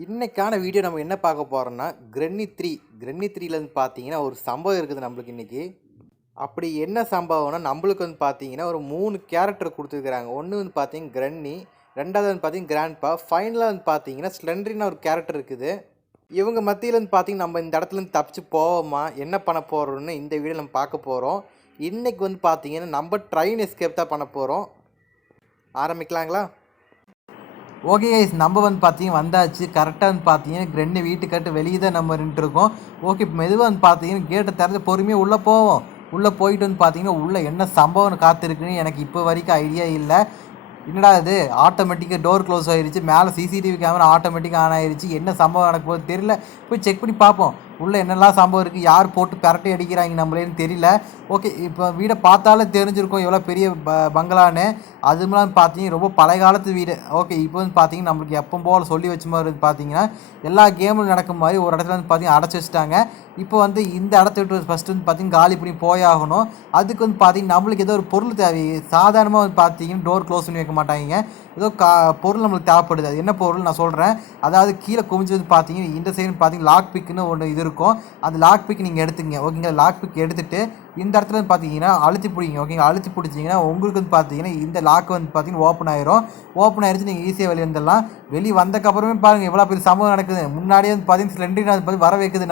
இன்னைக்கான வீடியோ நம்ம என்ன பார்க்க போகிறோம்னா கிரென்னி த்ரீலேருந்து பார்த்தீங்கன்னா ஒரு சம்பவம் இருக்குது நம்மளுக்கு இன்றைக்கி. அப்படி என்ன சம்பவம்னா நம்மளுக்கு வந்து பார்த்தீங்கன்னா ஒரு 3 கேரக்டர் கொடுத்துருக்குறாங்க. ஒன்று வந்து பார்த்தீங்கன்னா கிரன்னி, ரெண்டாவது வந்து பார்த்தீங்கன்னா கிராண்ட்பா, ஃபைனலாக வந்து பார்த்தீங்கன்னா ஸ்லெண்டரின்னு ஒரு கேரக்டர் இருக்குது. இவங்க மத்தியில் வந்து பார்த்தீங்கன்னா நம்ம இந்த இடத்துலேருந்து தப்பிச்சு போவோமா, என்ன பண்ண போகிறோம்னு இந்த வீடியோ நம்ம பார்க்க போகிறோம். இன்றைக்கி வந்து பார்த்தீங்கன்னா நம்ம ட்ரெயின் எஸ்கேப் தான் பண்ண போகிறோம். ஆரம்பிக்கலாங்களா? ஓகே கைஸ், நம்ம வந்து பார்த்தீங்கன்னா வந்தாச்சு. கரெக்டாக வந்து பார்த்தீங்கன்னா கிரென்னி வீட்டுக்கட்டு வெளியே தான் நம்ம நின்றுருக்கோம். ஓகே, இப்போ மெதுவாக வந்து பார்த்தீங்கன்னா கேட்டை திறந்து பொறுமையாக உள்ளே போவோம். உள்ளே போயிட்டு வந்து பார்த்தீங்கன்னா உள்ளே என்ன சம்பவம் காத்திருக்குன்னு எனக்கு இப்போ வரைக்கும் ஐடியா இல்லை. என்னடா இது, ஆட்டோமேட்டிக்காக டோர் க்ளோஸ் ஆகிடுச்சு, மேலே சிசிடிவி கேமரா ஆட்டோமேட்டிக்காக ஆன் ஆகிடுச்சு, என்ன சம்பவம் நடக்க போகுது தெரியல. போய் செக் பண்ணி பார்ப்போம் உள்ளே என்னெல்லாம் சம்பவம் இருக்குது, யார் போட்டு பரட்டை அடிக்கிறாங்க நம்மளேன்னு தெரியல. ஓகே, இப்போ வீடை பார்த்தாலே தெரிஞ்சிருக்கும் எவ்வளோ பெரிய பங்களான்னு. அதுமெல்லாம் பார்த்தீங்கன்னா ரொம்ப பழைய காலத்து வீடு. ஓகே, இப்போ வந்து பார்த்தீங்கன்னா நம்மளுக்கு எப்போ போல் சொல்லி வச்ச மாதிரி வந்து பார்த்தீங்கன்னா எல்லா கேமும் நடக்கும் மாதிரி ஒரு இடத்துல வந்து பார்த்தீங்கன்னா அடைச்சி வச்சுட்டாங்க. இப்போ வந்து இந்த இடத்த விட்டு ஃபஸ்ட்டு வந்து பார்த்தீங்கன்னா காலி பண்ணி போயாகணும். அதுக்கு வந்து பார்த்தீங்கன்னா நம்மளுக்கு ஏதோ ஒரு பொருள் தேவை. சாதாரணமாக வந்து பார்த்தீங்கன்னா டோர் க்ளோஸ் பண்ணி வைக்க மாட்டாங்க. ஏதோ பொருள் நம்மளுக்கு தேவைப்படுது. அது என்ன பொருள் நான் சொல்கிறேன். அதாவது கீழே குமிஞ்சு வந்து பார்த்தீங்கன்னா இந்த சைடு பார்த்தீங்கன்னா லாக் பிக்குன்னு ஒன்று இது இருக்கும். அந்த லாக் பிக் நீங்கள் எடுத்துங்க. ஓகேங்களா? லாக் பிக் எடுத்துகிட்டு இந்த இடத்துல வந்து பார்த்தீங்கன்னா அழுத்தி பிடிங்க. ஓகேங்களா? அழுத்தி பிடிச்சிங்கன்னா உங்களுக்கு வந்து பார்த்தீங்கன்னா இந்த லாக் வந்து பார்த்தீங்கன்னா ஓப்பன் ஆயிரும். ஓப்பன் ஆயிடுச்சு, நீங்கள் ஈஸியாக வெளியே வந்துடலாம். வெளியே வந்தக்கப்புறமே பாருங்கள் எவ்வளோ பெரிய சம்பவம் நடக்குது. முன்னாடியே வந்து பார்த்தீங்கன்னா ஸ்லெண்டரின் அது பார்த்து வர வைக்குது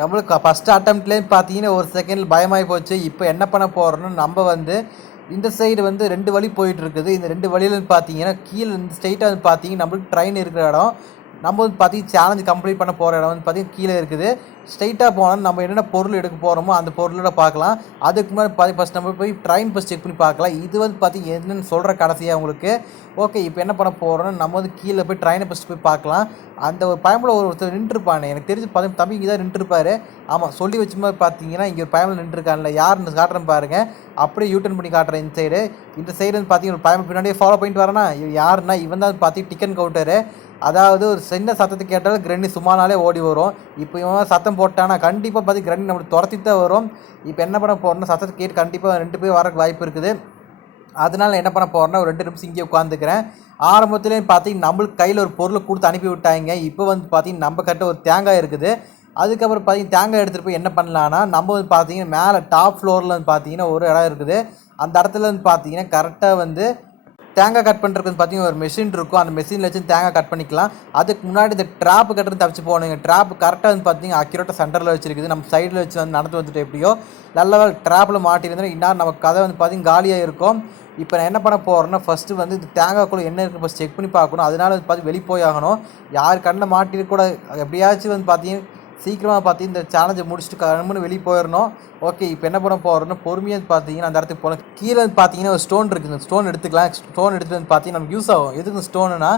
நம்மளுக்கு ஃபஸ்ட்டு அட்டம்ப்ட்லேயே பார்த்தீங்கன்னா ஒரு செகண்டில் பயமாகி போச்சு. இப்போ என்ன பண்ண போகிறோன்னா நம்ம வந்து இந்த சைடு வந்து 2 வழி போயிட்டுருக்குது. இந்த 2 வழியில் வந்து பார்த்தீங்கன்னா கீழே இந்த ஸ்ட்ரைட்டாக வந்து பார்த்தீங்கன்னா நம்மளுக்கு ட்ரெயின் இருக்கிற இடம், நம்ம வந்து பார்த்தீங்கன்னா சேலஞ்சு கம்ப்ளீட் பண்ண போகிற இடம் வந்து பார்த்தீங்கன்னா கீழே இருக்குது. ஸ்ட்ரைட்டாக போனால் நம்ம என்னென்ன பொருள் எடுக்க போகிறோமோ அந்த பொருளோட பார்க்கலாம். அதுக்கு முன்னாடி ஃபஸ்ட் நம்ம போய் ட்ரெயின் பஸ் செக் பண்ணி பார்க்கலாம். இது வந்து பார்த்தீங்கன்னா என்னென்னு சொல்கிற கடைசியாக உங்களுக்கு. ஓகே, இப்போ என்ன பண்ண போகிறோன்னா நம்ம வந்து கீழே போய் ட்ரெயினை ஃபஸ்ட்டு போய் பார்க்கலாம். அந்த ஒரு பயமில் ஒருத்தர் நின்றுருப்பானே, எனக்கு தெரிஞ்சு தம்பி இங்கே தான் நின்றுருப்பாரு. ஆமாம், சொல்லி வச்ச மாதிரி பார்த்தீங்கன்னா இங்கே ஒரு பயமில் நின்றுருக்கான்ல, யாருன்னு காட்டுறேன் பாருங்கள். அப்படியே யூட்டர்ன் பண்ணி காட்டுறேன். இந்த சைடு வந்து பார்த்தீங்கன்னா ஒரு பயமில் பின்னாடியே ஃபாலோ பண்ணிட்டு வரேன்னா, யாருன்னா இவன் தான் பார்த்தீங்கன்னா டிக்கெட் கவுண்டரு. அதாவது ஒரு சின்ன சத்தத்தை கேட்டாலும் கிரன்னி சும்மானாலே ஓடி வரும். இப்போ இவன் சத்தம் போட்டானா கண்டிப்பாக பார்த்து கிரன்னி நம்மளுக்கு துரத்தி தான் வரும். இப்போ என்ன பண்ண போகிறோம்னா சத்தத்தை கேட்டு கண்டிப்பாக 2 பேர் வரக்கு வாய்ப்பு இருக்குது. அதனால் என்ன பண்ண போகிறேன்னா ஒரு 2 நிமிஷம் இங்கே உட்காந்துக்கிறேன். ஆரம்பத்துலேயும் பார்த்தீங்கன்னா நம்மளுக்கு கையில் ஒரு பொருளை கொடுத்து அனுப்பி விட்டாங்க. இப்போ வந்து பார்த்தீங்கன்னா நம்ம கிட்ட ஒரு தேங்காய் இருக்குது. அதுக்கப்புறம் பார்த்தீங்கன்னா தேங்காய் எடுத்துகிட்டு போய் என்ன பண்ணலான்னா நம்ம வந்து பார்த்தீங்கன்னா மேலே டாப் ஃப்ளோரில் வந்து பார்த்தீங்கன்னா ஒரு இடம் இருக்குது. அந்த இடத்துல வந்து பார்த்தீங்கன்னா கரெக்டாக வந்து தேங்காய் கட் பண்ணுறதுக்கு பார்த்தீங்கன்னா ஒரு மெஷின் இருக்கும். அந்த மெஷினில் வச்சு தேங்காய் கட் பண்ணிக்கலாம். அதுக்கு முன்னாடி இந்த ட்ராப்பு கட்டுறது தப்பிச்சு போகணுங்க. ட்ராப் கரெக்டாக வந்து பார்த்தீங்கன்னா அக்யூரேட்டாக சென்டரில் வச்சுருக்குது. நம்ம சைடில் வச்சு வந்து நடந்து வந்துட்டு எப்படியோ நல்ல ட்ராப்பில் மாட்டியிருந்தோன்னா இன்னும் நம்ம கதை வந்து பார்த்தீங்கன்னா காலியாக இருக்கும். இப்போ நான் என்ன பண்ண போகிறேன்னா ஃபஸ்ட்டு வந்து இந்த தேங்காய்க்குள்ளே என்ன இருக்குது ஃபஸ்ட் செக் பண்ணி பார்க்கணும். அதனால வந்து பார்த்து வெளியே போய் ஆகணும். யார் கண்ணில் மாட்டிருக்கூட எப்படியாச்சும் வந்து பார்த்தீங்கன்னா சீக்கிரமாக பார்த்தீங்கன்னா இந்த சேலஞ்சை முடிச்சுட்டு கம்முன்னு வெளியே போயிடணும். ஓகே, இப்போ என்ன பண்ண போகிறோன்னா பொறுமையாக பார்த்தீங்கன்னா அந்த இடத்துக்கு போகணும். கீழே வந்து பார்த்தீங்கன்னா ஒரு ஸ்டோன் இருக்குது. இந்த ஸ்டோன் எடுத்துக்கலாம். ஸ்டோன் எடுத்துகிட்டு வந்து பார்த்தீங்கன்னா நமக்கு யூஸ் ஆகும். எதுக்கு ஸ்டோனுனா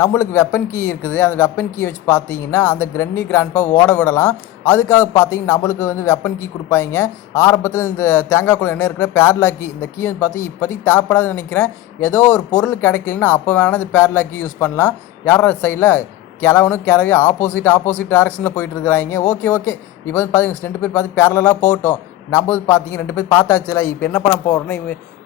நம்மளுக்கு வெப்பன் கீ இருக்குது. அந்த வெப்பன் கீ வச்சு பார்த்தீங்கன்னா அந்த கிராண்ட்பா ஓட விடலாம். அதுக்காக பார்த்தீங்கன்னா நம்மளுக்கு வந்து வெப்பன் கீ கொடுப்பாங்க. ஆரம்பத்தில் இந்த தேங்காய்க்குள்ள என்ன இருக்கிற பேட்லாக் கீ, இந்த கீ வந்து பார்த்தீங்கன்னா இப்போதைக்கு தேவைப்படாதுன்னு நினைக்கிறேன். ஏதோ ஒரு பொருள் கிடைக்கலன்னா அப்போ வேணால் இந்த பேட்லாக் கீ யூஸ் பண்ணலாம். யாராவது சைடில் கிளவி ஆப்போசிட் டேரக்ஷனில் போயிட்டு இருக்கிறாங்க. ஓகே, இப்போ வந்து பார்த்தீங்கன்னா 2 பேர் பார்த்து பேரலாக போகட்டும். நம்ம வந்து பார்த்தீங்கன்னா 2 பேர் பார்த்தாச்சுல. இப்போ என்ன பண்ண போகிறோன்னா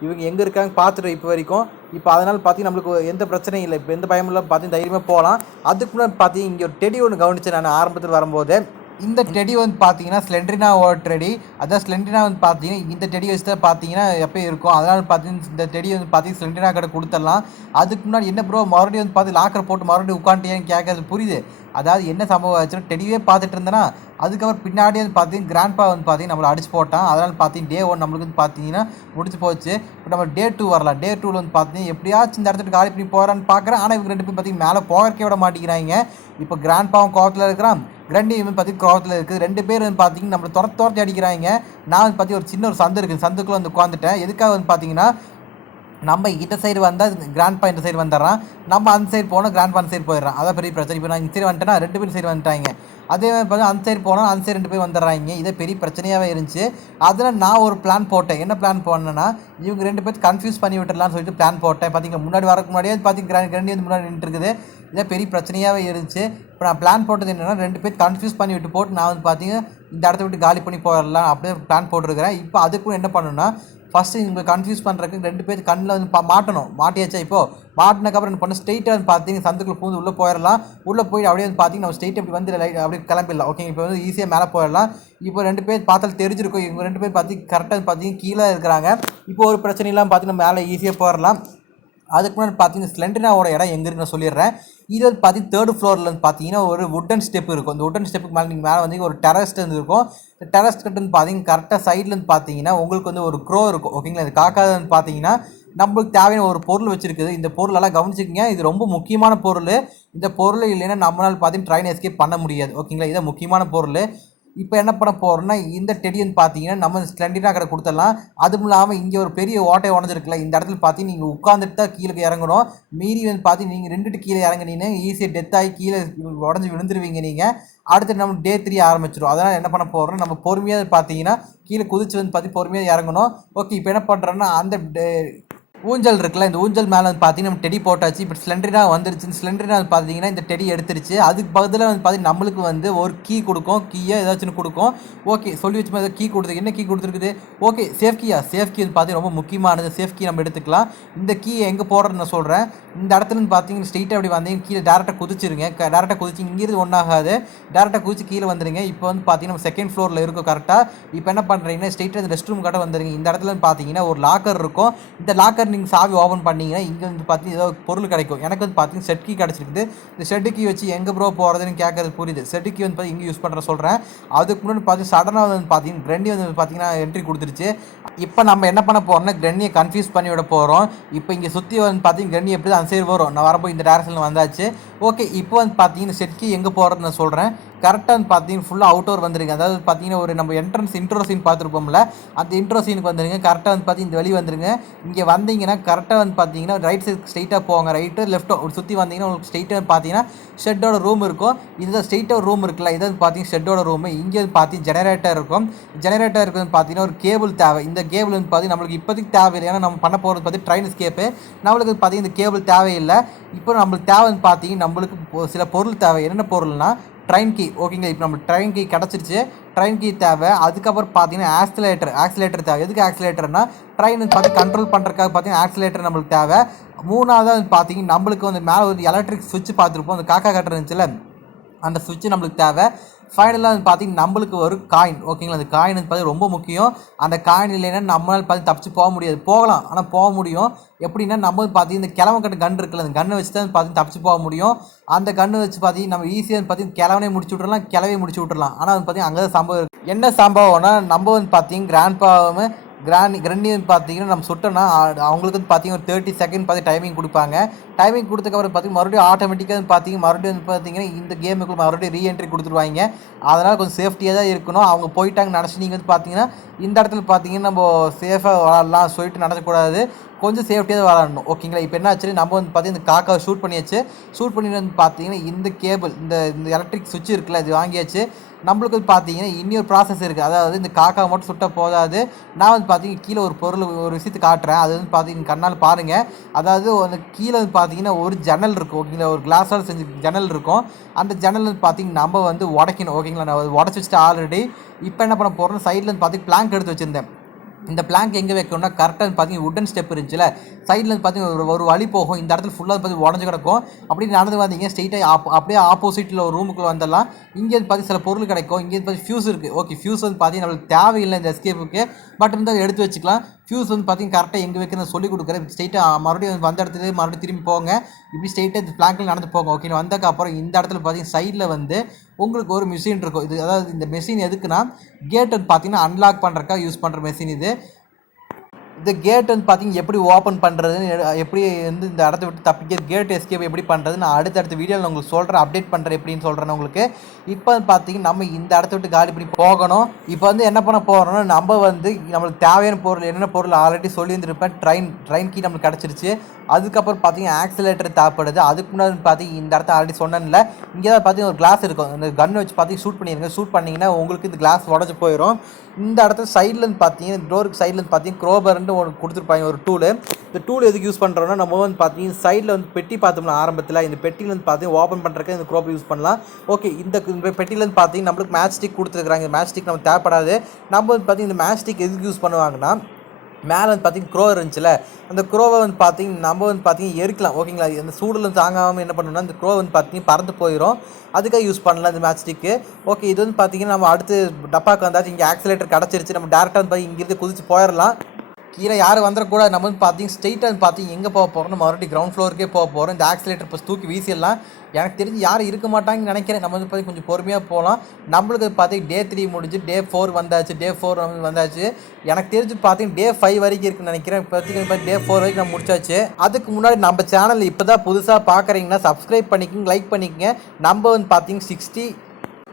இவங்க எங்கே இருக்காங்க பார்த்துட்டு இப்போ வரைக்கும். இப்போ அதனால் பார்த்தீங்கன்னா நம்மளுக்கு எந்த பிரச்சனையும் இல்லை. இப்போ எந்த பயமும் இல்லை, பார்த்தீங்கன்னா தைரியமாக போகலாம். அதுக்கு முன்னாடி பார்த்தீங்கன்னா இங்கே ஒரு டெடி ஒன்று கவனிச்சேன் நான் ஆரம்பத்தில் வரும்போது. இந்த டெடி வந்து பார்த்தீங்கன்னா ஸ்லெண்டரினாவோட டெடி. அதான் ஸ்லெண்டரினா வந்து பார்த்தீங்கன்னா இந்த டெடி வச்சு தான் பார்த்தீங்கன்னா எப்போயும் இருக்கும். அதனால் பார்த்தீங்கன்னா இந்த டெடி வந்து பார்த்தீங்கன்னா ஸ்லெண்டரினா கிட்ட கொடுத்துடலாம். அதுக்கு முன்னாடி என்ன ப்ரோ மறுபடியும் வந்து பார்த்து லாக்கரை போட்டு மறுபடியும் உட்காந்துட்டேன்னு கேட்காது புரியுது. அதாவது என்ன சம்பவம் ஆச்சுன்னா டெடியே பார்த்துட்டு இருந்தேன்னா அதுக்கப்புறம் பின்னாடியே வந்து பார்த்தீங்கன்னா கிராண்ட்பா வந்து பார்த்தீங்கன்னா நம்மளை அடிச்சு போட்டான். அதனால் பார்த்தீங்கன்னா டே 1 நம்மளுக்கு வந்து பார்த்தீங்கன்னா முடிச்சு போச்சு. இப்போ நம்ம டே 2 வரலாம். டே 2 வந்து பார்த்தீங்கன்னா எப்படியாச்சும் இந்த இடத்துக்கு காலி பண்ணி போகிறான்னு பார்க்குறேன். ஆனால் இவங்க 2 பேரும் பார்த்தீங்கன்னா மேலே போகிறக்கே விட மாட்டேங்கிறாங்க. இப்போ கிராண்ட்பாவும் கோவத்தில் இருக்கிறான், கிரண்டி வந்து பார்த்தீங்கன்னா கோவத்தில் இருக்குது. 2 பேர் வந்து பார்த்தீங்கன்னா நம்மளை துரத்தி அடிக்கிறாங்க. நான் வந்து பார்த்தீங்கன்னா ஒரு சின்ன ஒரு சந்து இருக்குது, சந்துக்குள்ளே வந்து உட்காந்துட்டேன். எதுக்காக வந்து பார்த்தீங்கன்னா நம்ம இந்த சைடு வந்தால் கிராண்ட்பா இந்த சைடு வந்துடுறான், நம்ம அந்த சைடு போனால் கிராண்ட்பா அந்த சைடு போயிடுறான். அதான் பெரிய பிரச்சனை. இப்போ நான் இந்த சைடு வந்துட்டேன்னா 2 பேர் சைடு வந்துட்டாங்க. அதே மாதிரி பார்த்தா அந்த சைடு போனால் அந்த சைடு 2 பேர் வந்துடுறாங்க. இதே பெரிய பிரச்சனையாகவே இருந்துச்சு. அதில் நான் ஒரு பிளான் போட்டேன். என்ன பிளான் போனேன்னா இவங்க 2 பேர் கன்ஃபியூஸ் பண்ணி விட்டுடலான்னு சொல்லிட்டு பிளான் போட்டேன். பார்த்தீங்கன்னா முன்னாடி வரக்கு முன்னாடியே பார்த்தீங்கன்னா கிரண்டி வந்து முன்னாடி நின்றுருக்குது. இதே பெரிய பிரச்சனையாகவே இருந்துச்சு. இப்போ நான் பிளான் போட்டது என்னென்னா 2 பேர் கன்ஃபியூஸ் பண்ணி விட்டு போட்டு நான் வந்து பார்த்தீங்கன்னா இந்த இடத்த விட்டு காலி பண்ணி போயிடலாம் அப்படியே பிளான் போட்டிருக்கிறேன். இப்போ அதுக்கும் என்ன பண்ணணும்னா ஃபஸ்ட்டு இங்கே கன்ஃபியூஸ் பண்ணுறதுக்கு 2 பேர் கண்ணில் வந்து மாட்டணும். மாட்டியாச்சா இப்போது மாட்டினக்கப்புறம் என்ன பண்ணணும், ஸ்ட்ரெயிட்டாக வந்து பார்த்தீங்கன்னா சந்துக்குள்ள பூந்து உள்ளே போயிடலாம். உள்ளே போய் அப்படியே வந்து பார்த்தீங்கன்னா நம்ம ஸ்ட்ரெயிட் அப்படி வந்து அப்படியே கிளம்பிடலாம். ஓகேங்க, இப்போ வந்து ஈஸியாக மேலே போயிடலாம். இப்போ 2 பேர் பார்த்தாலும் தெரிஞ்சிருக்கும், இவங்க 2 பேர் பார்த்து கரெக்டாக பார்த்தீங்கன்னா கீழே இருக்கிறாங்க. இப்போ ஒரு பிரச்சனை இல்லாமல் பார்த்தீங்கன்னா மேலே ஈஸியாக போயிடலாம். அதுக்கு முன்னாடி பார்த்தீங்கன்னா ஸ்லெண்டரினாவோட இடம் எங்கே இருக்குன்னு நான் சொல்லிடுறேன். இது வந்து பார்த்தீங்கன்னா 3rd ஃப்ளோரில் வந்து பார்த்தீங்கன்னா ஒரு வுட்டன் ஸ்டெப் இருக்கும். இந்த வுட்டன் ஸ்டெப்புக்கு மேலே நீங்கள் மேலே வந்து ஒரு டெரஸ்ட் வந்து இருக்கும். இந்த டெரஸ்ட் கட்டு வந்து பார்த்தீங்கன்னா கரெக்டாக சைட்லேருந்து பார்த்தீங்கன்னா உங்களுக்கு வந்து ஒரு க்ரோ இருக்கும். ஓகேங்களா, இந்த காக்கா வந்து பார்த்தீங்கன்னா நம்மளுக்கு தேவையான ஒரு பொருள் வச்சுருக்குது. இந்த பொருளெல்லாம் கவனிச்சிக்கங்க, இது ரொம்ப முக்கியமான பொருள். இந்த பொருள் இல்லைன்னா நம்மளால் பார்த்தீங்கன்னா ட்ரெயின் எஸ்கேப் பண்ண முடியாது. ஓகேங்களா, இதான் முக்கியமான பொருள். இப்போ என்ன பண்ண போகிறோம்னா இந்த டெடி வந்து பார்த்தீங்கன்னா நம்ம ஸ்லெண்டரினா கடை கொடுத்துடலாம். அதுவும் இல்லாமல் இங்கே ஒரு பெரிய ஓட்டை உடஞ்சிருக்குல்ல, இந்த இடத்துல பார்த்தீங்கன்னா நீங்கள் உட்காந்துட்டு தான் கீழே இறங்கணும். மீறி வந்து பார்த்தீங்கன்னா நீங்கள் 2 கீழே இறங்குனீங்கன்னா ஈஸியாக டெத் ஆகி கீழே உடஞ்சி விழுந்துருவீங்க. நீங்கள் அடுத்து நம்ம டே 3 ஆரம்பிச்சிடும். அதனால் என்ன பண்ண போகிறோம், நம்ம பொறுமையாக பார்த்தீங்கன்னா கீழே குதிச்சு வந்து பார்த்து பொறுமையாக இறங்கணும். ஓகே, இப்போ என்ன பண்ணுறோன்னா அந்த ஊஞ்சல் இருக்குல்ல, இந்த ஊஞ்சல் மேலே வந்து பார்த்தீங்கன்னா நம்ம டெடி போட்டாச்சு. இப்போ ஸ்லெண்டரினா வந்துருச்சு. ஸ்லெண்டரினா வந்து பார்த்தீங்கன்னா இந்த டெடி எடுத்துருச்சு. அதுக்கு பதிலாக வந்து பார்த்தீங்கன்னா நம்மளுக்கு வந்து ஒரு கீ கொடுக்கும், கீயை ஏதாச்சும் கொடுக்கும். ஓகே, சொல்லி வச்சு மாதிரி கீ கொடுத்துருக்கு. என்ன கீ கொடுத்துருக்குது? ஓகே, சேஃப் கீயா? சேஃப் கீ வந்து பார்த்தீங்கன்னா ரொம்ப முக்கியமானது. சேஃப் கீ நம்ம எடுத்துக்கலாம். இந்த கீ எங்கே போடுறதுன்னு நான் சொல்கிறேன். இந்த இடத்துல வந்து பார்த்தீங்கன்னா ஸ்ட்ரெயிட்டாக அப்படி வந்தீங்க கீழே டேரெக்டாக குதிச்சிருங்க. டேரெக்டாக குதிச்சு இங்கிருந்து ஒன்றாகாது, டேரெக்டாக குதிச்சு கீழே வந்துடுங்க. இப்போ வந்து பார்த்தீங்கன்னா நம்ம 2nd ஃப்ளோரில் இருக்கும் கரெக்டாக. இப்போ என்ன பண்ணுறீங்கன்னா ஸ்ட்ரெயிட்டாக இந்த ரெஸ்ட் ரூம் கடை வந்துடுங்க. இந்த இடத்துல வந்து பார்த்தீங்கன்னா ஒரு லாக்கர் இருக்கும். இந்த லாக்கர் நீங்கள் சாவி ஓப்பன் பண்ணிங்கன்னா இங்கே வந்து பார்த்தீங்கன்னா ஏதோ பொருள் கிடைக்கும். எனக்கு வந்து பார்த்தீங்கன்னா செட் கீ கிடச்சிருக்குது. இந்த செட் கீ வச்சு எங்கே ப்ரோ போகிறதுன்னு கேட்கறது புரியுது. செட் கீ வந்து பார்த்தீங்கன்னா இங்கே யூஸ் பண்ணுற சொல்கிறேன். அதுக்கு முன்னாடி பார்த்தீங்கன்னா சடனாக வந்து பார்த்தீங்கன்னா கிரன்னி வந்து பார்த்தீங்கன்னா என்ட்ரி கொடுத்துருச்சு. இப்போ நம்ம என்ன பண்ண போகிறோம்னா கிரன்னியை கன்ஃபியூஸ் பண்ணி விட போகிறோம். இப்போ இங்கே சுற்றி வந்து பார்த்தீங்கன்னா கிரன்னி எப்படி அந்த சைடு வரும், நான் வரப்போ இந்த டேரக்ஷனில் வந்தாச்சு. ஓகே, இப்போ வந்து பார்த்தீங்கன்னா செட் கீ எங்கே போகிறதுன்னு நான் சொல்கிறேன். கரெக்டாக வந்து பார்த்தீங்கன்னா ஃபுல்லாக அவுட்டோர் வந்துருங்க. அதாவது பார்த்தீங்கன்னா ஒரு நம்ம என்ட்ரன்ஸ் இன்ட்ரோ சீன் பார்த்துருப்போம்ல, அந்த இன்ட்ரோ சீனுக்கு வந்துருங்க. கரெக்டாக வந்து பார்த்தீங்கன்னா இந்த வெளியே வந்துருங்க. இங்கே வந்தீங்கன்னா கரெக்டாக வந்து பார்த்தீங்கன்னா ரைட் சைடு ஸ்ட்ரெயிட்டாக போங்க. ரைட்டு லெஃப்ட்டோ ஒரு சுற்றி வந்தீங்கன்னா உங்களுக்கு ஸ்ட்ரெயிட்டாக பார்த்தீங்கன்னா ஷெட்டோட ரூம் இருக்கும். இதுதான் ஸ்ட்ரெயிட்டாக ஒரு ரூம் இருக்குல்ல, இதை பார்த்தீங்கன்னா ஷெட்டோட ரூமு. இங்கே வந்து பார்த்தீங்கன்னா ஜெனரேட்டர் இருக்கும். ஜெனரேட்டர் இருக்குது பார்த்தீங்கன்னா ஒரு கேபிள் தேவை. இந்த கேபிள் வந்து பார்த்தீங்கன்னா நம்மளுக்கு இப்போதைக்கு தேவையில்லை, ஏன்னா நம்ம பண்ண போகிறது பார்த்தீங்கன்னா ட்ரெயின் எஸ்கேப்பு. நம்மளுக்கு பார்த்தீங்கன்னா இந்த கேபிள் தேவையில்லை. இப்போ நம்மளுக்கு தேவைன்னு பார்த்தீங்கன்னா நம்மளுக்கு சில பொருள் தேவை. என்னென்ன பொருள்னா ட்ரெயின் கீ. ஓகேங்களா, இப்போ நம்ம ட்ரெயின் கீ கிடச்சிருச்சு. ட்ரெயின் கீ தேவை. அதுக்கப்புறம் பார்த்தீங்கன்னா ஆக்சிலேட்டர் தேவை. எதுக்கு ஆக்சிலேட்டர்னா ட்ரெயின் பார்த்து கண்ட்ரோல் பண்ணுறதுக்காக பார்த்தீங்கன்னா ஆக்சிலேட்டர் நம்மளுக்கு தேவை. மூணாவதாக வந்து பார்த்தீங்கன்னா நம்மளுக்கு வந்து மேலே ஒரு எலக்ட்ரிக் சுவிட்ச் பார்த்துருப்போம், அந்த காக்கா கட்டுற இருந்துச்சுல, அந்த சுவிட்சு நம்மளுக்கு தேவை. ஃபைனலாக வந்து பார்த்தீங்கன்னா நம்மளுக்கு ஒரு காயின். ஓகேங்களா, அந்த காயின் வந்து பார்த்தீங்கன்னா ரொம்ப முக்கியம். அந்த காயின் இல்லைன்னா நம்மளால் பார்த்து தப்பிச்சு போக முடியாது. போகலாம், ஆனால் போக முடியும். எப்படின்னா நம்ம வந்து பார்த்தீங்கன்னா இந்த கிழவன் கட்டு கன் இருக்குல்ல, அந்த கன்னை வச்சு தான் பார்த்தீங்கன்னா தப்பிச்சு போக முடியும். அந்த கன்று வச்சு பார்த்தீங்கன்னா நம்ம ஈஸியாக பார்த்தீங்கன்னா கிழவனே முடிச்சு விட்றலாம், கிளவையை முடிச்சு விட்றலாம். ஆனால் வந்து பார்த்தீங்கன்னா அங்கே தான் சம்பவம் இருக்குது. என்ன சம்பவம்னா நம்ம வந்து பார்த்தீங்கன்னா கிரன்னி வந்து பார்த்தீங்கன்னா நம்ம சுட்டோன்னா அவங்களுக்கு வந்து பார்த்தீங்கன்னா ஒரு 30 செகண்ட் பார்த்து டைமிங் கொடுப்பாங்க. டைமிங் கொடுத்தக்கப்புறம் பார்த்தீங்கன்னா மறுபடியும் ஆட்டோமேட்டிக்காக வந்து மறுபடியும் வந்து பார்த்தீங்கன்னா இந்த கேமுக்கு மறுபடியும் ரீஎன்ட்ரி கொடுத்துருவாங்க. அதனால் கொஞ்சம் சேஃப்டியாக தான் இருக்கணும். அவங்க போயிட்டாங்கன்னு நினச்சி நீங்கள் வந்து பார்த்தீங்கன்னா இந்த இடத்துல பார்த்தீங்கன்னா நம்ம சேஃபாக விளாட்லாம் சொல்லிட்டு நினச்சக்கூடாது, கொஞ்சம் சேஃப்டியாக தான் விளாடணும். ஓகேங்களா, இப்போ என்ன ஆச்சு, நம்ம வந்து பார்த்தீங்கன்னா இந்த காக்காவை ஷூட் பண்ணியாச்சு. ஷூட் பண்ணி வந்து பார்த்தீங்கன்னா இந்த கேபிள் இந்த எலக்ட்ரிக் சுவிட்ச் இருக்குல்ல, இது வாங்கியாச்சு. நம்மளுக்கு வந்து பார்த்தீங்கன்னா இன்னொரு ப்ராசஸ் இருக்குது. அதாவது இந்த காக்கா மட்டும் சுட்டால் போதாது. நான் வந்து பார்த்தீங்கன்னா கீழே ஒரு பொருள் ஒரு விஷயத்தை காட்டுறேன். அது வந்து பார்த்தீங்கன்னா கண்ணால் பாருங்கள். அதாவது அந்த கீழே வந்து பார்த்தீங்கன்னா ஒரு ஜன்னல் இருக்கும். ஓகேங்களா, ஒரு கிளாஸால் செஞ்ச ஜன்னல் இருக்கும். அந்த ஜன்னல் வந்து பார்த்தீங்கன்னா நம்ம வந்து உடைக்கணும். ஓகேங்களா, நான் உடச்சி வச்சுட்டு ஆல்ரெடி. இப்போ என்ன பண்ண போகிறோம்னா சைடில் வந்து பார்த்தீங்கன்னா பிளாங்க் எடுத்து வச்சுருந்தேன். இந்த பிளாங்க் எங்கே வைக்கணும்னா கரெக்டாக பார்த்தீங்கன்னா உட்டன் ஸ்டெப் இருந்துச்சுல, சைடில் பார்த்தீங்கன்னா ஒரு வழி போகும். இந்த இடத்துல ஃபுல்லாக பார்த்து உடஞ்சி கிடக்கும். அப்படி நடந்து வந்தீங்க ஸ்ட்ரெயிட்டாக அப்படியே ஆப்போசிட்டில் ஒரு ரூமுக்குள்ளே வந்துடலாம். இங்கே பார்த்து சில பொருள் கிடைக்கும். இங்கே பார்த்து ஃபியூஸ் இருக்குது. ஓகே, ஃபியூஸ் வந்து பார்த்தீங்கன்னா நம்மளுக்கு தேவையில்லை இந்த எஸ்கேப்புக்கு, பட் இருந்தால் எடுத்து வச்சுக்கலாம். ஃபியூஸ் வந்து பார்த்தீங்கன்னா கரெக்டாக எங்கே வைக்கணும் சொல்லி கொடுக்குறேன். ஸ்ட்ரெயிட்டாக மறுபடியும் வந்த இடத்துல மறுபடியும் திரும்பி போங்க. இப்படி ஸ்ட்ரெயிட்டாக இந்த பிளாங்கில் நடந்து போங்க. ஓகே, வந்ததுக்கப்புறம் இந்த இடத்துல பார்த்தீங்கன்னா சைடில் வந்து உங்களுக்கு ஒரு மிஷின் இருக்கும். இது அதாவது இந்த மிஷின் எதுக்குன்னா கேட் வந்து பார்த்தீங்கன்னா அன்லாக் பண்ணுறதுக்காக யூஸ் பண்ணுற மிஷின் இது. இந்த கேட் வந்து பார்த்தீங்கன்னா எப்படி ஓப்பன் பண்ணுறதுன்னு, எப்படி வந்து இந்த இடத்த விட்டு தப்பிக்க கேட் எஸ்கேப் எப்படி பண்ணுறது நான் அடுத்தடுத்த வீடியோவில் உங்களுக்கு சொல்கிறேன், அப்டேட் பண்ணுறேன் எப்படின்னு சொல்கிறேன் உங்களுக்கு. இப்போ பார்த்தீங்கன்னா நம்ம இந்த இடத்த விட்டு காலி பண்ணி போகணும். இப்போ வந்து என்ன பண்ண போகிறோம்னா நம்ம வந்து நம்மளுக்கு தேவையான பொருள் என்னென்ன பொருள் ஆல்ரெடி சொல்லியிருந்துருப்பேன். ட்ரெயின் கீ நம்மளுக்கு கிடச்சிருச்சு. அதுக்கப்புறம் பார்த்தீங்கன்னா ஆக்சிலேட்டர் தேவைப்படுது. அதுக்கு முன்னாடி பார்த்தீங்கன்னா இந்த இடத்த ஆல்ரெடி சொன்னேன்ல, இங்கே தான் பார்த்தீங்கன்னா ஒரு கிளாஸ் இருக்கும். அந்த கன் வச்சு பார்த்தீங்கன்னா ஷூட் பண்ணிடுங்க. ஷூட் பண்ணிங்கன்னா உங்களுக்கு இந்த கிளாஸ் உடஞ்சி போயிடும். இந்த இடத்துல சைட்லேருந்து பார்த்தீங்கன்னா இந்த டோருக்கு சைட்லேருந்து பார்த்தீங்கன்னா க்ரோபர்ன்ட்டு ஒன்று கொடுத்துருப்பாங்க, ஒரு டூலு. இந்த டூல் எதுக்கு யூஸ் பண்ணுறோன்னா நம்ம வந்து பார்த்தீங்கன்னா சைடில் வந்து பெட்டி பார்த்தோம்னா ஆரம்பத்தில் இந்த பெட்டிலேருந்து பார்த்தீங்கன்னா ஓப்பன் பண்ணுறதுக்கு இந்த க்ரோபர் யூஸ் பண்ணலாம். ஓகே, இந்த பெட்டிலேருந்து பார்த்தீங்கன்னா நம்மளுக்கு மேட்ச் ஸ்டிக் கொடுத்துருக்குறாங்க. மேட்ச் ஸ்டிக் நம்ம தேவைப்படாது. நம்ம வந்து பார்த்தீங்கன்னா இந்த மேட்ச் ஸ்டிக் எதுக்கு யூஸ் பண்ணுவாங்கன்னா மேலே வந்து பார்த்தீங்கன்னா க்ரோ இருந்துச்சுல, அந்த க்ரோவை வந்து பார்த்தீங்கன்னா நம்ம வந்து பார்த்தீங்கன்னா எரிக்கலாம். ஓகேங்களா? அந்த சூடுல தாங்காமல் என்ன பண்ணணும்னா அந்த க்ரோ வந்து பார்த்தீங்கன்னா பறந்து போயிடும். அதுக்காக யூஸ் பண்ணலாம் இந்த மேட்ச் ஸ்டிக்கு. ஓகே, இது வந்து பார்த்தீங்கன்னா நம்ம அடுத்து டப்பாக்கு வந்தாச்சு. இங்கே ஆக்சிலேட்டர் கிடச்சிருச்சு. நம்ம டேரெக்டாக வந்து பார்த்தீங்கன்னா இங்கிருந்து குதிச்சு போயிடலாம். கீழே யாரும் வந்துடக்கூடாது. நம்ம வந்து பார்த்தீங்கன்னா ஸ்ட்ரெயிட்டாக வந்து பார்த்தீங்கன்னா எங்கே போக போகிறோம், மறுபடியும் கிரவுண்ட் ஃப்ளோருக்கே போக போகிறோம். இந்த ஆக்சிலேட்டர் இப்போ தூக்கி வீசிடலாம். எனக்கு தெரிஞ்சு யாரும் இருக்க மாட்டாங்கன்னு நினைக்கிறேன். நம்ம வந்து பார்த்தீங்கன்னா கொஞ்சம் பொறுமையாக போகலாம். நம்மளுக்கு பார்த்தீங்கன்னா டே 3 முடிஞ்சு டே 4 வந்தாச்சு. டே 4 வந்தாச்சு. எனக்கு தெரிஞ்சு பார்த்தீங்கன்னா டே 5 வரைக்கும் இருக்குன்னு நினைக்கிறேன். இப்போதைக்கு டே 4 வரைக்கும் நம்ம முடிச்சாச்சு. அதுக்கு முன்னாடி நம்ம சேனல் இப்போ தான் புதுசாக பார்க்குறீங்கன்னா சப்ஸ்கிரைப் பண்ணிக்கோங்க, லைக் பண்ணிக்கோங்க. நம்ம வந்து பார்த்தீங்கன்னா 60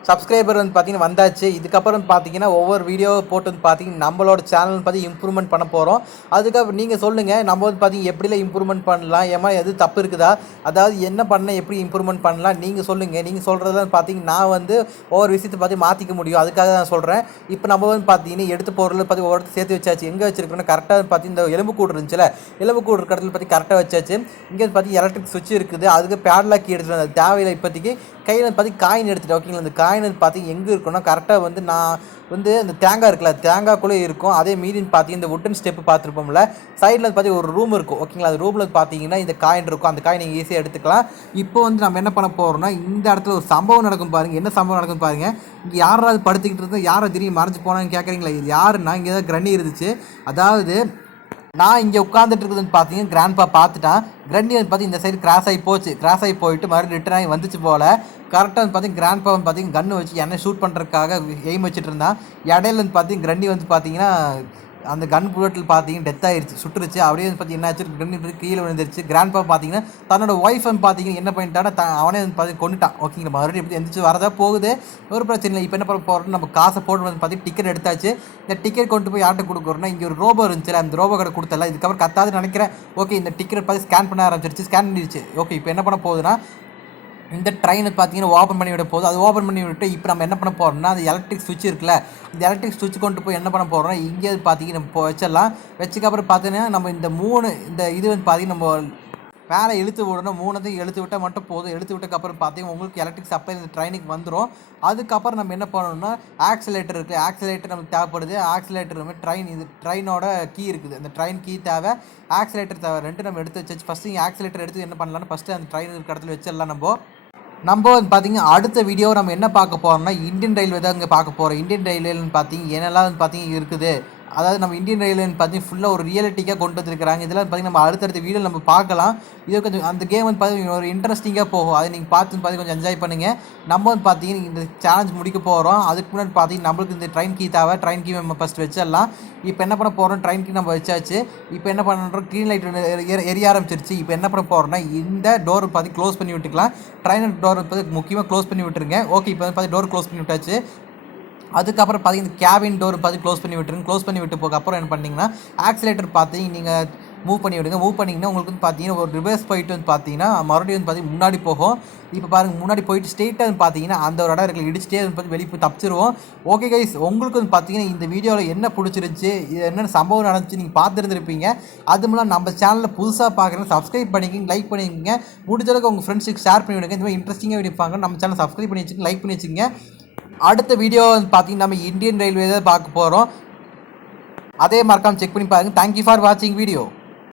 சப்ஸ்கிரைபர் வந்து பார்த்தீங்கன்னா வந்தாச்சு. இதுக்கப்புறம் வந்து பார்த்தீங்கன்னா ஒவ்வொரு வீடியோ போட்டு வந்து பார்த்தீங்கன்னா நம்மளோட சேனல் பார்த்து இம்ப்ரூவ்மெண்ட் பண்ண போகிறோம். அதுக்கப்புறம் நீங்கள் சொல்லுங்கள், நம்ம வந்து பார்த்தீங்கன்னா எப்படிலாம் இம்ப்ரூவ்மெண்ட் பண்ணலாம், ஏமா எது தப்பு இருக்குதா, அதாவது என்ன பண்ண எப்படி இம்ப்ரூவ்மெண்ட் பண்ணலாம் நீங்கள் சொல்லுங்கள். நீங்கள் சொல்கிறதெல்லாம் பார்த்தீங்கன்னா நான் வந்து ஒவ்வொரு விஷயத்தை பார்த்து மாற்றிக்க முடியும். அதுக்காக நான் சொல்கிறேன். இப்போ நம்ம வந்து பார்த்தீங்கன்னா எடுத்து பொருள் பார்த்து ஒவ்வொருத்தர் சேர்த்து வச்சாச்சு. எங்கே வச்சிருக்கோன்னா கரெக்டாக வந்து பார்த்தீங்கன்னா இந்த எலும்புக்கூடு இருந்துச்சுல, எலும்புக்கூடு இருக்கிற இடத்துல பார்த்து கரெக்டாக வச்சாச்சு. இங்கே வந்து பார்த்தீங்கன்னா எலக்ட்ரிக் சுவிட்ச் இருக்குது. அதுக்கு பேட்லாக் எடுத்துகிட்டு வந்து தேவையில்லை. இப்போதைக்கு கையில் பார்த்தீங்கன்னா காயின் எடுத்துகிட்டு ஓகேங்களா. அந்த காயின் பார்த்தீங்கன்னா எங்கே இருக்குன்னா கரெக்டாக வந்து நான் வந்து அந்த தேங்காய் இருக்குல்ல, தேங்காய்க்குள்ளே இருக்கும். அதே மீதின்னு பார்த்தீங்கன்னா இந்த வுட்டன் ஸ்டெப்பு பார்த்துருப்போம்ல, சைடில் பார்த்தீங்கன்னா ஒரு ரூம் இருக்கும் ஓகேங்களா. அந்த ரூமில் பார்த்தீங்கன்னா இந்த காயின் இருக்கும். அந்த காயின் நீங்கள் ஈஸியாக எடுத்துக்கலாம். இப்போ வந்து நம்ம என்ன பண்ண போகிறோம்னா இந்த இடத்துல ஒரு சம்பவம் நடக்கும் பாருங்கள். என்ன சம்பவம் நடக்கும் பாருங்கள். இங்கே யாராவது படுத்துக்கிட்டு இருந்தால் யாரை திடீர்னு மறைஞ்சு போனான்னு கேட்குறீங்களா. இது யாருன்னா இங்கே தான் கிரண்ணி இருந்துச்சு. அதாவது நான் இங்கே உட்காந்துட்டு இருக்குதுன்னு பார்த்தீங்கன்னா கிராண்ட்பா பார்த்துட்டான். கிரண்ணி வந்து பார்த்தீங்கன்னா இந்த சைடு கிராஸ் ஆகி போச்சு. கிராஸ் ஆகி போயிட்டு மறுபடியும் ரிட்டர்ன் ஆகி வந்துச்சு போல். கரெக்டாக வந்து பார்த்தீங்கன்னா கிராண்ட்பா வந்து பார்த்தீங்கன்னா கன்று வச்சு என்னை ஷூட் பண்ணுறதுக்காக எய்ம் வச்சுட்டு இருந்தான். இடையில வந்து பார்த்தீங்கன்னா கிரண்ணி வந்து பார்த்தீங்கன்னா அந்த கன் புல்லட்டில் பார்த்தீங்கன்னா டெத் ஆயிடுச்சு, சுட்டுருச்சு. அப்படியே வந்து பார்த்தீங்கன்னா என்னாச்சு, கிரண்ணி கீழே விழுந்துருச்சு. கிராண்ட்பா பார்த்தீங்கன்னா தன்னோட ஒய்ஃப் வந்து பார்த்தீங்கன்னா என்ன பண்ணிட்டானா அவனே வந்து பார்த்தீங்கன்னா கொண்டுட்டான். ஓகேங்களா. மறுபடியும் எப்படி எந்திரிச்சு வரதா போகுது, ஒரு பிரச்சனை இல்லை. இப்போ என்ன பண்ண போகிறோம்னு நம்ம காசை போட்டு வந்து பார்த்தீங்கன்னா டிக்கெட் எடுத்தாச்சு. இந்த டிக்கெட் கொண்டு போய் யார்கிட்ட கொடுக்குறோன்னா இங்கே ஒரு ரோபோ இருந்துச்சு, அந்த ரோபோ கடை கொடுத்தல. இதுக்கப்புறம் கத்தாது நினைக்கிறேன். ஓகே, இந்த டிக்கெட் பார்த்து ஸ்கேன் பண்ண ஆரம்பிச்சிருச்சு. ஸ்கேன் பண்ணிடுச்சு. ஓகே, இப்போ என்ன பண்ண போகுதுன்னா இந்த ட்ரெயினை பார்த்தீங்கன்னா ஓப்பன் பண்ணி விட போகுது. அது ஓப்பன் பண்ணி விட்டு இப்போ நம்ம என்ன பண்ண போகிறோம்னா அந்த எலக்ட்ரிக் சுவிட்ச் இருக்குல்ல, இந்த எலக்ட்ரிக் சுவிட்ச் கொண்டு போய் என்ன பண்ண போகிறோம்னா இங்கே பார்த்தீங்கன்னா இப்போ வச்சிடலாம். வச்சுக்கப்புறம் பார்த்தீங்கன்னா நம்ம இந்த இது வந்து பார்த்தீங்கன்னா நம்ம மேலே இழுத்து விடணும். 3 இழுத்து விட்டால் மட்டும் போதும். இழுத்து விட்டதுக்கப்புறம் பார்த்தீங்கன்னா உங்களுக்கு எலக்ட்ரிக் சப்ளை இந்த ட்ரெயினுக்கு வந்துடும். அதுக்கப்புறம் நம்ம என்ன பண்ணணும்னா ஆக்சிலேட்டர் இருக்குது. ஆக்சிலேட்டர் நமக்கு தேவைப்படுது. ஆக்சிலேட்டர் வந்து ட்ரெயினோட கீ இருக்குது. அந்த ட்ரெயின் கீ தேவை, ஆக்சிலேட்டர் தேவை. 2 நம்ம எடுத்து வச்சு ஃபஸ்ட்டு ஆக்சிலேட்டர் எடுத்து என்ன பண்ணலாம்னு ஃபஸ்ட்டு அந்த ட்ரெயின் இருக்கிற இடத்துல வச்சிடலாம். நம்ம வந்து பார்த்தீங்கன்னா அடுத்த வீடியோ நம்ம என்ன பார்க்க போகிறோம்னா இந்தியன் ரயில்வே தான் இங்கே பார்க்க போகிறோம். இந்தியன் ரயில்வேன்னு பார்த்தீங்கன்னா என்னெல்லாம் வந்து பார்த்தீங்கன்னா இருக்குது. அதாவது நம்ம இந்தியன் ரயில்வேன்னு பார்த்தீங்கன்னா ஃபுல்லாக ஒரு ரியாலிட்டிக்காக கொண்டு வந்துருக்காங்க. இதெல்லாம் பார்த்தீங்கன்னா நம்ம அடுத்தடுத்த வீடியோ நம்ம பார்க்கலாம். இது கொஞ்சம் அந்த கேம் வந்து பார்த்தீங்கன்னா ஒரு இன்ட்ரெஸ்டிங்காக போகும். அதை நீங்கள் பார்த்து கொஞ்சம் என்ஜாய் பண்ணுங்கள். நம்ம வந்து பார்த்தீங்கன்னா இந்த சேலஞ்ச் முடிக்க போகிறோம். அதுக்கு முன்னாடி பார்த்தீங்கன்னா நம்மளுக்கு இந்த ட்ரெயின் கீ தேவை. ட்ரெயின் கீ நம்ம ஃபஸ்ட் வச்சிடலாம். இப்போ என்ன பண்ண போகிறோம், ட்ரெயின் கீ நம்ம வச்சாச்சு. இப்போ என்ன பண்ணுறோம், க்ரீன் லைட் எரிய ஆரம்பிச்சிருச்சு. இப்போ என்ன பண்ண போகிறோம்னா இந்த டோர் பார்த்து க்ளோஸ் பண்ணி விட்டுக்கலாம். ட்ரெயின் டோர் பார்த்து முக்கியமாக க்ளோஸ் பண்ணி விட்டுருங்க. ஓகே, இப்போ வந்து பார்த்து டோர் க்ளோஸ் பண்ணி விட்டாச்சு. அதுக்கப்புறம் பார்த்தீங்கன்னா கேபின் டோர் பார்த்து க்ளோஸ் பண்ணி விட்டுருங்க. க்ளோஸ் பண்ணி விட்டு போக அப்புறம் என்ன பண்ணிங்கன்னா ஆக்சிலேட்டர் பார்த்து நீங்கள் மூவ் பண்ணி விடுங்க. மூவ் பண்ணிங்கன்னா உங்களுக்கு வந்து பார்த்தீங்கன்னா ஒரு ரிவர்ஸ் போயிட்டு வந்து பார்த்தீங்கன்னா மறுபடியும் வந்து பார்த்தீங்கன்னா முன்னாடி போகும். இப்போ பாருங்கள், முன்னாடி போயிட்டு ஸ்ட்ரெயிட்டாக வந்து பார்த்தீங்கன்னா அந்த ஒரு இடம் இருக்கிற இடிச்சிட்டே வந்து பார்த்து வெளியே போய் தப்பிச்சிருவோம். ஓகே கைஸ், உங்களுக்கு வந்து பார்த்தீங்கன்னா இந்த வீடியோவில் என்ன பிடிச்சிருந்துச்சி, இது என்னென்ன சம்பவம் நடந்துச்சு நீங்கள் பார்த்துருந்துருப்பீங்க. அதுமெல்லாம் நம்ம சேனலில் புதுசாக பார்க்குறேன், சப்ஸ்கிரைப் பண்ணிக்கிங்க, லைக் பண்ணிக்கோங்க. முடிஞ்சளவுக்கு உங்கள் ஃப்ரெண்ட்ஸுக்கு ஷேர் பண்ணி விடுங்க. இந்த மாதிரி இன்ட்ரெஸ்டிங்காக வீடியோ பார்க்க நம்ம சேனல் சப்ஸ்கிரைப் பண்ணி வச்சுக்கோங்க, லைக் பண்ணி வச்சுக்கோங்க. அடுத்த வீடியோ வந்து பார்த்தீங்கன்னா நம்ம இந்தியன் ரயில்வே தான் பார்க்க போகிறோம். அதே மறக்காமல் செக் பண்ணி பாருங்கள். தேங்க்யூ ஃபார் வாட்சிங் வீடியோ.